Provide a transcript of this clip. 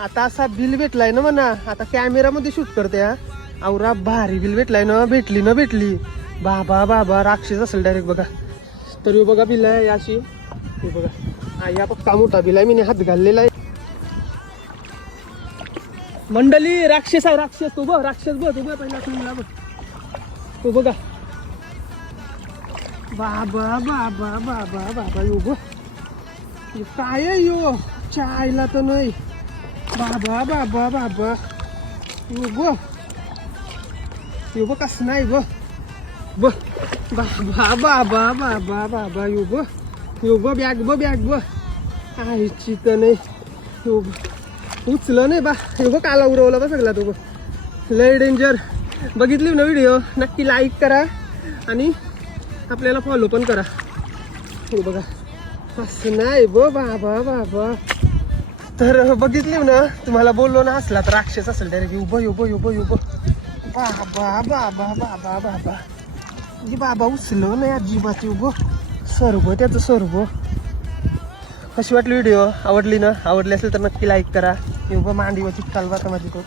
आता असा बिल भेटलाय ना म्हणा आता कॅमेरामध्ये शूट करते हा. औरा भारी बिल भेटलाय ना भेटली ना भेटली. बाबा बाबा राक्षस असेल डायरेक्ट बघा. तर ह्यो बघा बिल आहे अशी. हे बघा. हा या पक्का मोठा बिल आहे मी हात घाललेला आहे. मंडळी राक्षस आहे राक्षस. तो बघ राक्षस बघ तो बघ पहिला तुम्हाला बघ. तो बघा. बाबा बाबा बाबा बाबा यो बघ. काय आहे यो? चायला तर नाही. बाबा बाबा बाबा यो ब यो ब कसं नाही ब ब बाबा बाबा बाबा बाबा यो ब यो ब बॅग ब बॅग ब आईची तर नाही यो उचलं नाही बा हे काला उरवला बा सगळा तो बघ लय डेंजर बघितली ना व्हिडिओ नक्की लाईक करा आणि आपल्याला फॉलो पण करा हे बघा असं नाही ब बाबा बाबा तर बघितली ना तुम्हाला बोललो ना असला तर राक्षस असेल डायरेक्ट उभं उभं उभं उभं. बाबा बाबा बाबा बाबा. जी बाबा उचलं या अजिबात उभं. सर्व त्याचं सर्व. कशी वाटली व्हिडिओ आवडली ना? आवडली असेल तर नक्की लाईक करा. उभं मांडीवरची बा माझी तो